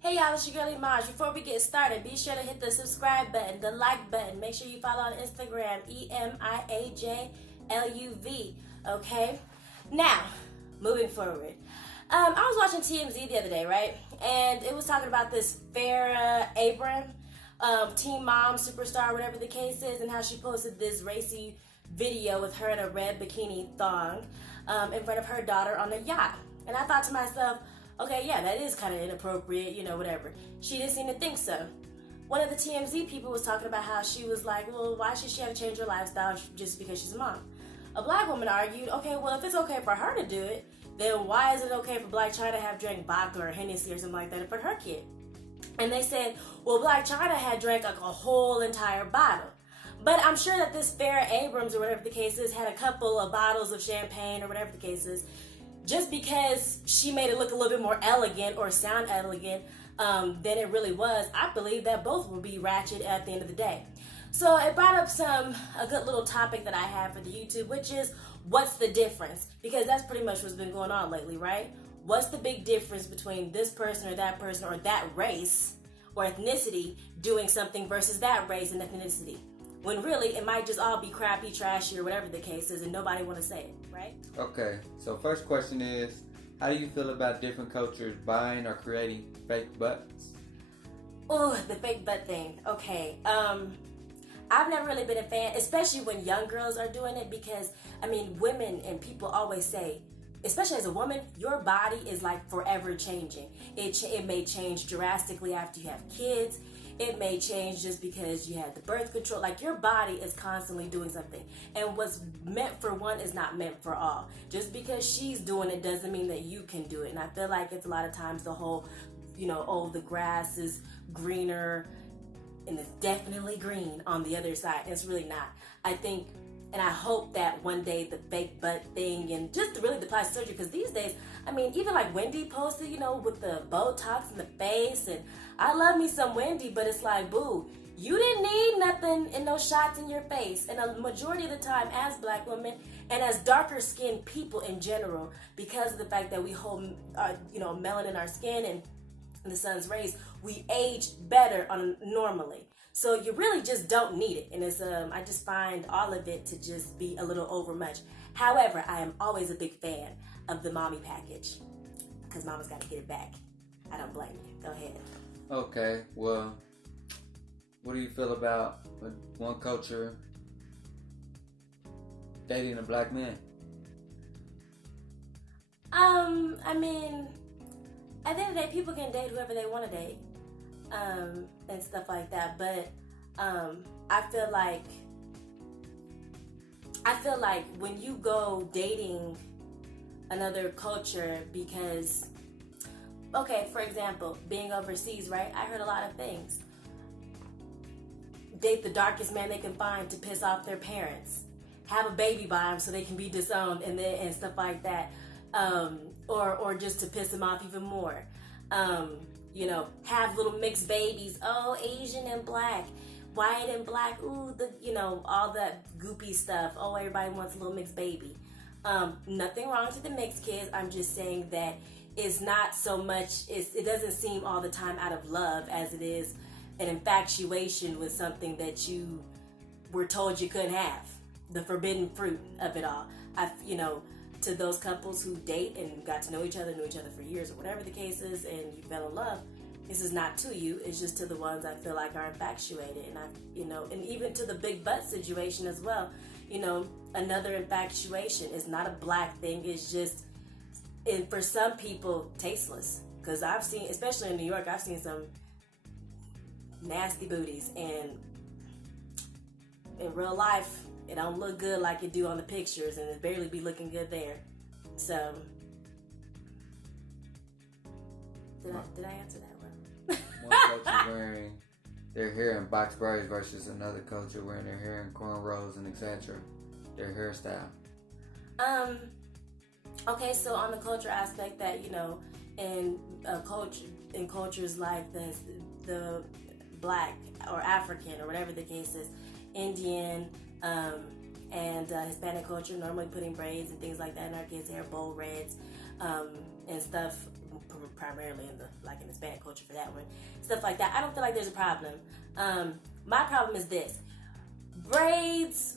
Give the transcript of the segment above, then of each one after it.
Hey y'all, it's your girlie Maj. Before we get started, be sure to hit the subscribe button, the like button. Make sure you follow on Instagram, EMIAJLUV. Okay? Now, moving forward. I was watching TMZ the other day, right? And it was talking about this Farrah Abram, teen mom, superstar, whatever the case is, and how she posted this racy video with her in a red bikini thong in front of her daughter on a yacht. And I thought to myself, okay, yeah, that is kind of inappropriate, whatever. She didn't seem to think so. One of the TMZ people was talking about how she was like, well, why should she have to change her lifestyle just because she's a mom? A black woman argued, okay, well, if it's okay for her to do it, then why is it okay for Black China to have drank vodka or Hennessy or something like that in front of her kid? And they said, well, Black China had drank like a whole entire bottle. But I'm sure that this Farrah Abrams or whatever the case is had a couple of bottles of champagne or whatever the case is. Just because she made it look a little bit more elegant or sound elegant than it really was, I believe that both will be ratchet at the end of the day. So it brought up a good little topic that I have for the YouTube, which is what's the difference? Because that's pretty much what's been going on lately, right? What's the big difference between this person or that race or ethnicity doing something versus that race and ethnicity? When really, it might just all be crappy, trashy, or whatever the case is, and nobody want to say it, right? Okay, so first question is, how do you feel about different cultures buying or creating fake butts? Oh, the fake butt thing. Okay, I've never really been a fan, especially when young girls are doing it, because, women and people always say, especially as a woman, your body is like forever changing. It may change drastically after you have kids. It may change just because you had the birth control. Like, your body is constantly doing something. And what's meant for one is not meant for all. Just because she's doing it doesn't mean that you can do it. And I feel like it's a lot of times the whole, the grass is greener and it's definitely green on the other side. It's really not. I think, and I hope that one day the fake butt thing and just really the plastic surgery, because these days, even like Wendy posted, with the Botox in the face, and I love me some Wendy, but it's like, boo, you didn't need nothing and no shots in your face. And a majority of the time as black women and as darker skinned people in general, because of the fact that we hold, melanin in our skin and the sun's rays, we age better normally. So you really just don't need it. And it's I just find all of it to just be a little overmuch. However, I am always a big fan of the mommy package, because mama's got to get it back. I don't blame you. Go ahead. Okay, well, what do you feel about one culture dating a black man? At the end of the day, people can date whoever they want to date, and stuff like that. But I feel like when you go dating another culture, because, okay, for example, being overseas, right? I heard a lot of things. Date the darkest man they can find to piss off their parents. Have a baby by them so they can be disowned and stuff like that. Or just to piss them off even more. Have little mixed babies. Oh, Asian and black. White and black. Ooh, all that goopy stuff. Oh, everybody wants a little mixed baby. Nothing wrong with the mixed kids. I'm just saying that it's not so much, it doesn't seem all the time out of love as it is an infatuation with something that you were told you couldn't have. The forbidden fruit of it all. To those couples who date and got to know each other for years or whatever the case is, and you fell in love, this is not to you, it's just to the ones I feel like are infatuated. And and even to the big butt situation as well, another infatuation is not a black thing. It's just, and for some people, tasteless. Because I've seen, especially in New York, I've seen some nasty booties, and in real life, it don't look good like it do on the pictures, and it barely be looking good there. So, did I answer that well? One culture wearing their hair in box braids versus another culture wearing their hair in cornrows and etc. Their hairstyle. Okay, so on the culture aspect, that in cultures like the black or African or whatever the case is, Indian, and Hispanic culture, normally putting braids and things like that in our kids' hair, bold reds, and stuff, primarily in the Hispanic culture for that one, stuff like that. I don't feel like there's a problem. My problem is this: braids,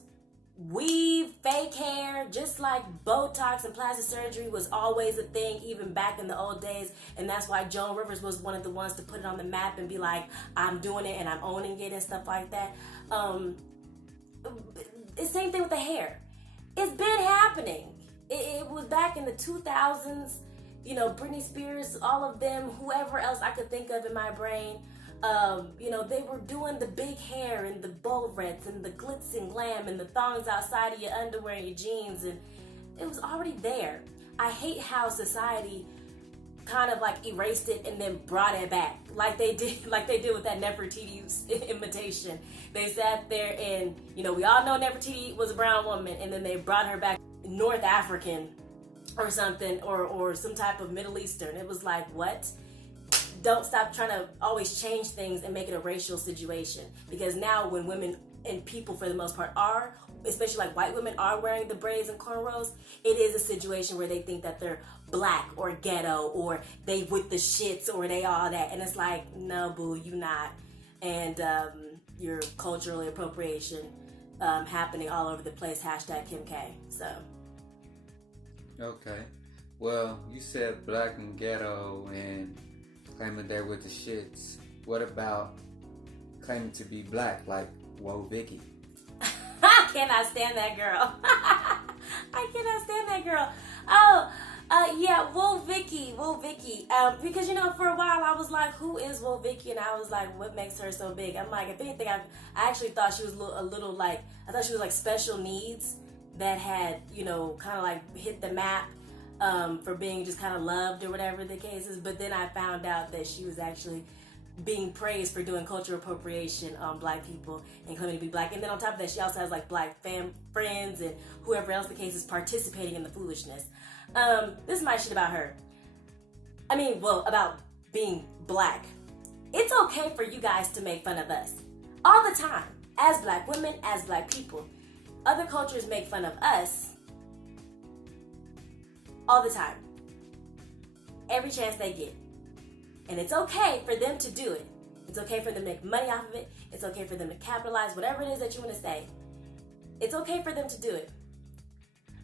weave, fake hair, just like Botox and plastic surgery was always a thing even back in the old days, and that's why Joan Rivers was one of the ones to put it on the map and be like, I'm doing it and I'm owning it and stuff like that. The same thing with the hair. It's been happening. It was back in the 2000s, Britney Spears, all of them, whoever else I could think of in my brain. They were doing the big hair and the bowl reds and the glitz and glam and the thongs outside of your underwear and your jeans, and it was already there. I hate how society kind of like erased it and then brought it back, like they did with that Nefertiti imitation. They sat there and, we all know Nefertiti was a brown woman, and then they brought her back North African or something, or some type of Middle Eastern. It was like, what? Don't stop trying to always change things and make it a racial situation, because now when women and people for the most part are, especially like white women, are wearing the braids and cornrows, it is a situation where they think that they're black or ghetto or they with the shits or they all that, and it's like, no boo, you not. And your cultural appropriation happening all over the place, hashtag Kim K. So okay, well, you said black and ghetto and claiming they're with the shits. What about claiming to be black, like Whoa Vicky? I cannot stand that girl. I cannot stand that girl. Oh, yeah, Whoa Vicky. Because, for a while I was like, who is Whoa Vicky? And I was like, what makes her so big? I'm like, if anything, I actually thought she was a little like, I thought she was like special needs that had, kind of like hit the map. For being just kind of loved or whatever the case is. But then I found out that she was actually being praised for doing cultural appropriation on black people and claiming to be black. And then on top of that, she also has like black friends and whoever else the case is participating in the foolishness. This is my shit about her. About being black. It's okay for you guys to make fun of us all the time, as black women, as black people. Other cultures make fun of us all the time, every chance they get, and it's okay for them to do it. It's okay for them to make money off of it. It's okay for them to capitalize, whatever it is that you want to say. It's okay for them to do it,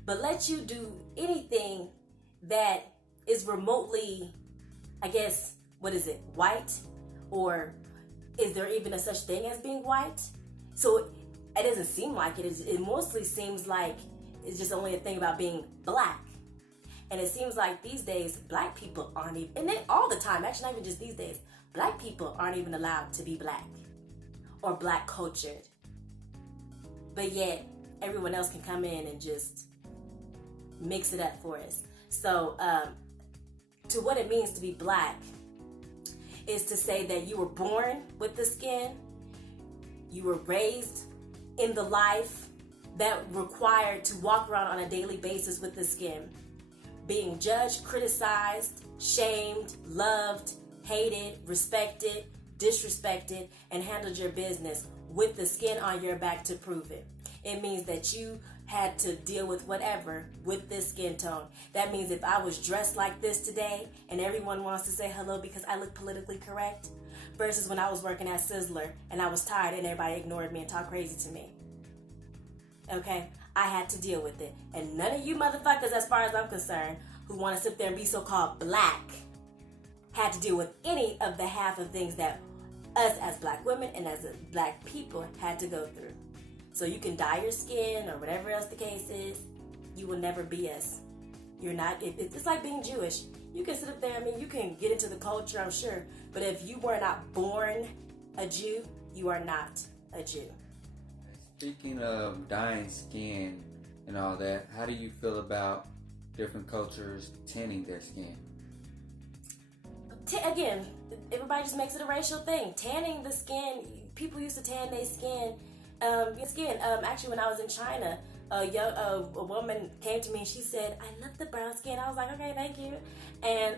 but let you do anything that is remotely, I guess, white, or is there even a such thing as being white? So it doesn't seem like it is. It mostly seems like it's just only a thing about being black. And it seems like these days, black people aren't even, and they all the time, actually not even just these days, black people aren't even allowed to be black or black cultured. But yet, everyone else can come in and just mix it up for us. So, to what it means to be black is to say that you were born with the skin, you were raised in the life that required to walk around on a daily basis with the skin, being judged, criticized, shamed, loved, hated, respected, disrespected, and handled your business with the skin on your back to prove it. It means that you had to deal with whatever with this skin tone. That means if I was dressed like this today and everyone wants to say hello because I look politically correct, versus when I was working at Sizzler and I was tired and everybody ignored me and talked crazy to me. Okay? I had to deal with it. And none of you motherfuckers, as far as I'm concerned, who want to sit there and be so-called black, had to deal with any of the half of things that us as black women and as black people had to go through. So you can dye your skin or whatever else the case is, you will never be us. You're not, it's like being Jewish. You can sit up there, you can get into the culture, I'm sure, but if you were not born a Jew, you are not a Jew. Speaking of dyeing skin and all that, how do you feel about different cultures tanning their skin? Again, everybody just makes it a racial thing. Tanning the skin, people used to tan their skin. Actually, when I was in China, a woman came to me and she said, "I love the brown skin." I was like, "Okay, thank you." And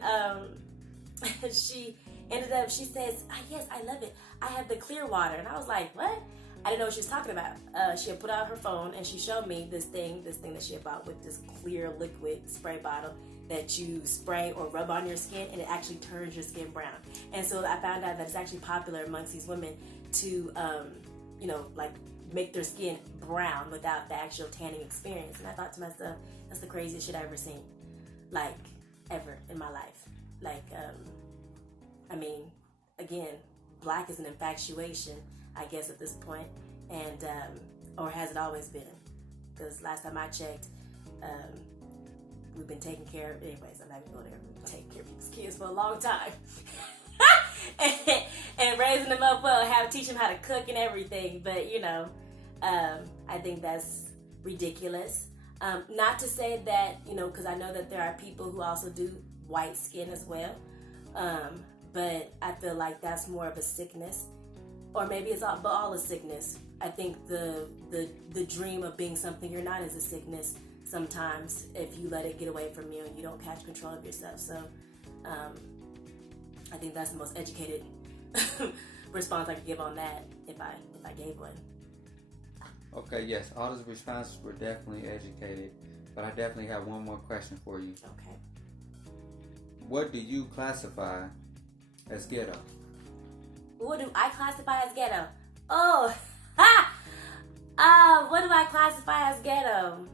she ended up, she says, "Yes, I love it. I have the clear water." And I was like, "What?" I didn't know what she was talking about. She had put out her phone and she showed me this thing that she had bought with this clear liquid spray bottle. that you spray or rub on your skin, and it actually turns your skin brown. And so I found out that it's actually popular amongst these women to, like make their skin brown without the actual tanning experience. And I thought to myself, that's the craziest shit I've ever seen, like ever in my life. Like, again, black is an infatuation, I guess, at this point, and or has it always been? Because last time I checked, we've been taking care of, anyways, I'm not even going there. We've been taking care of these kids for a long time. and raising them up well, teach them how to cook and everything. But, I think that's ridiculous. Not to say that, because I know that there are people who also do white skin as well. But I feel like that's more of a sickness. Or maybe it's all a sickness. I think the dream of being something you're not is a sickness sometimes if you let it get away from you and you don't catch control of yourself. So I think that's the most educated response I could give on that if I gave one. Okay, yes, all those responses were definitely educated, but I definitely have one more question for you. Okay. What do you classify as ghetto? What do I classify as ghetto? Oh, what do I classify as ghetto?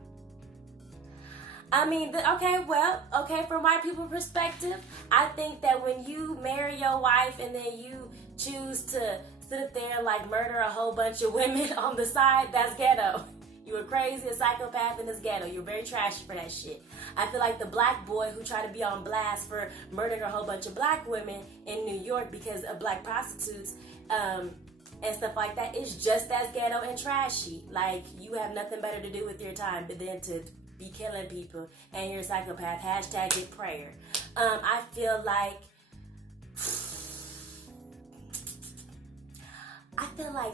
From white people perspective, I think that when you marry your wife and then you choose to sit up there and like murder a whole bunch of women on the side, that's ghetto. You were crazy, a psychopath, and it's ghetto. You're very trashy for that shit. I feel like the black boy who tried to be on blast for murdering a whole bunch of black women in New York because of black prostitutes and stuff like that is just as ghetto and trashy. Like, you have nothing better to do with your time but then to be killing people and you're a psychopath. Hashtag get prayer. I feel like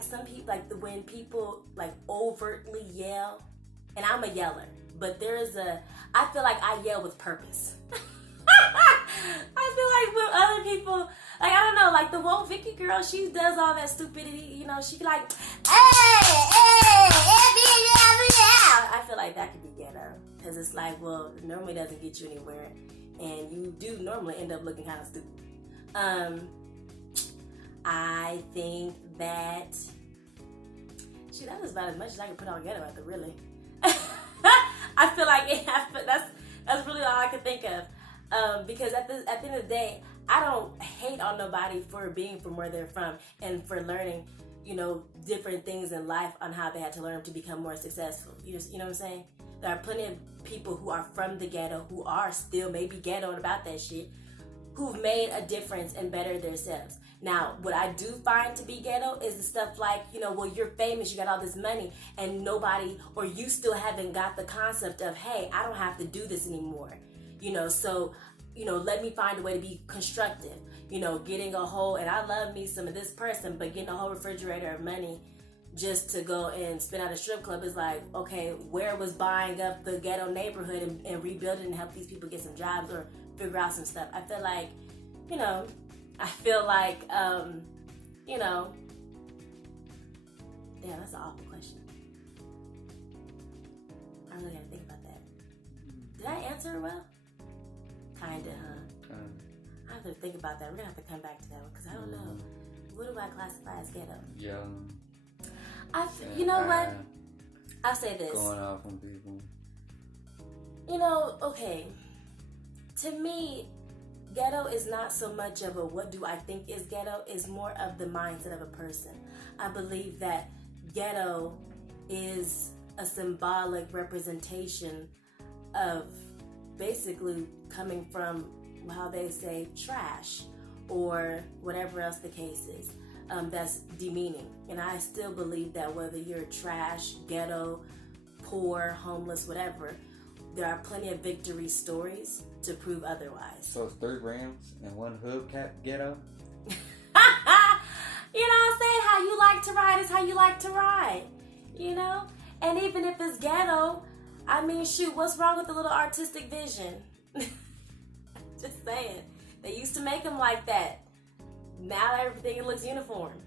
some people, like when people like overtly yell, and I'm a yeller, but I feel like I yell with purpose. I feel like when other people, like, I don't know, like the woke Vicky girl, she does all that stupidity, she be like, I feel like that could be ghetto, because it's like, well, it normally doesn't get you anywhere, and you do normally end up looking kind of stupid. I think that that was about as much as I could put on ghetto after, really. I feel like that's really all I could think of. Because at the end of the day, I don't hate on nobody for being from where they're from and for learning, different things in life on how they had to learn to become more successful. You know what I'm saying? There are plenty of people who are from the ghetto who are still maybe ghetto about that shit, who've made a difference and bettered themselves. Now, what I do find to be ghetto is the stuff like, you're famous, you got all this money, and nobody, or you still haven't got the concept of, hey, I don't have to do this anymore. So, let me find a way to be constructive. Getting a whole, and I love me some of this person, but getting a whole refrigerator of money just to go and spend at a strip club is like, okay, where was buying up the ghetto neighborhood and rebuilding and help these people get some jobs or figure out some stuff? I feel like, damn, that's an awful question. I really gotta think about that. Did I answer it well? Kinda, huh? I have to think about that. We're gonna have to come back to that one because I don't know. What do I classify as ghetto? Young. You know what? I'll say this. Going off on people. Okay. To me, ghetto is not so much of a what do I think is ghetto, is more of the mindset of a person. I believe that ghetto is a symbolic representation of basically coming from how they say trash or whatever else the case is. That's demeaning. And I still believe that whether you're trash, ghetto, poor, homeless, whatever, there are plenty of victory stories to prove otherwise. So it's 3 grams and 1 hubcap ghetto? You know what I'm saying? How you like to ride is how you like to ride. And even if it's ghetto, shoot, what's wrong with a little artistic vision? Just saying. They used to make them like that. Now everything looks uniform.